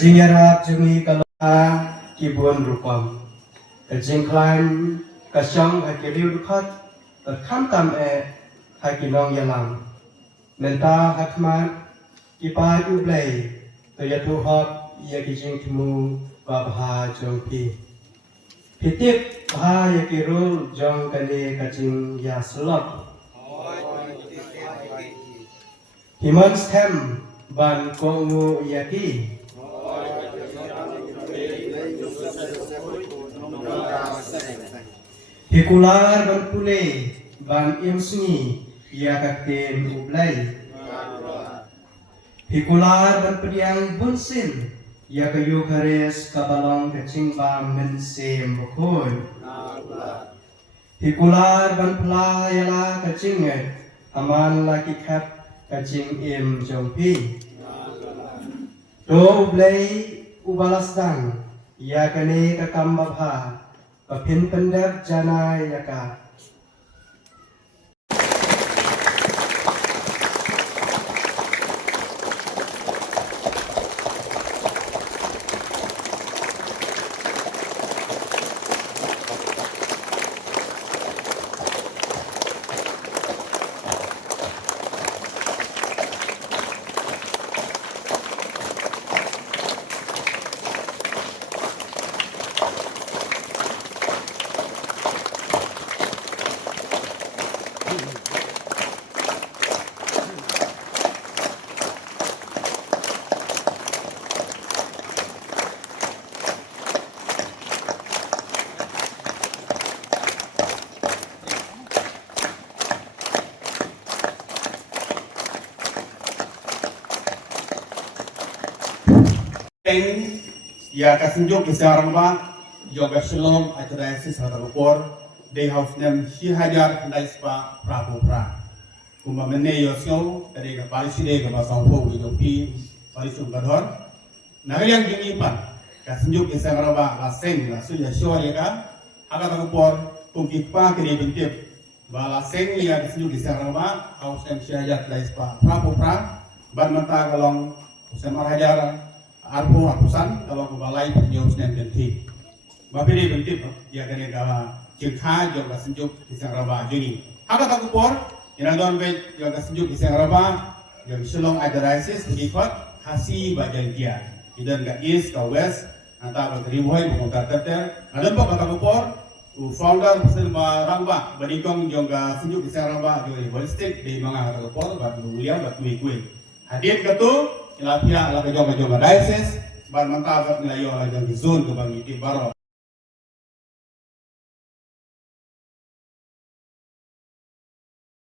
Kajingarap jumi kalaa kibun rupam. Kajingklan kasyang hakiriu dukat berkantam hakinong yalang. Menta hakmat kipa ublay toyatu hop ia kijing timu babha jongpi. Pitip bha yakiru jong kane kajing ya selot. Himan stem ban kongu yaki. Hikular ban pule ban imsungi ia kakten ublay. Hikular ban pediang bunsin ia kayu kares kabalong kacing bam mensem bukun. Hikular ban pula yala kacing aman laki kat kacing im jongpi. Do ublay ubalas dang ia kane kakam babha Papin pendap janai yaka. Ya kasunjuk di sekarang mah yoga shalom acara esi sahabat upor day house nem si hajar kendai spa prabu pra kuma mene yosyo dari ke palisi day ke basau po widopi palisun bador nagaliang gini pan kasunjuk di sekarang mah laseng lasu ya syori ka agar upor kumpipa kini bintip balaseng ya kasunjuk di sekarang mah house nem si hajar kendai spa prabu pra ban mata kalong usama hajar arpo ratusan kalau ke balai penjauh dan bentik. Bapak ini bentik ya kene gawa jengka juga senjuk di Sangraba jadi. Apa tak kupor? Yang don baik juga senjuk di Sangraba yang selong adarisis ikut hasi bagian dia. Tidak enggak is ke west antara berteribuai mengutar terter. Ada apa kata kupor? Founder pesan rangba berikong juga senjuk di Sangraba juga ballistik di mana kata kupor batu William batu Mikuin. Hadir ketu ilapia ala kejong diocese ban mantap nilai yo ala jong zone ke bang itu baro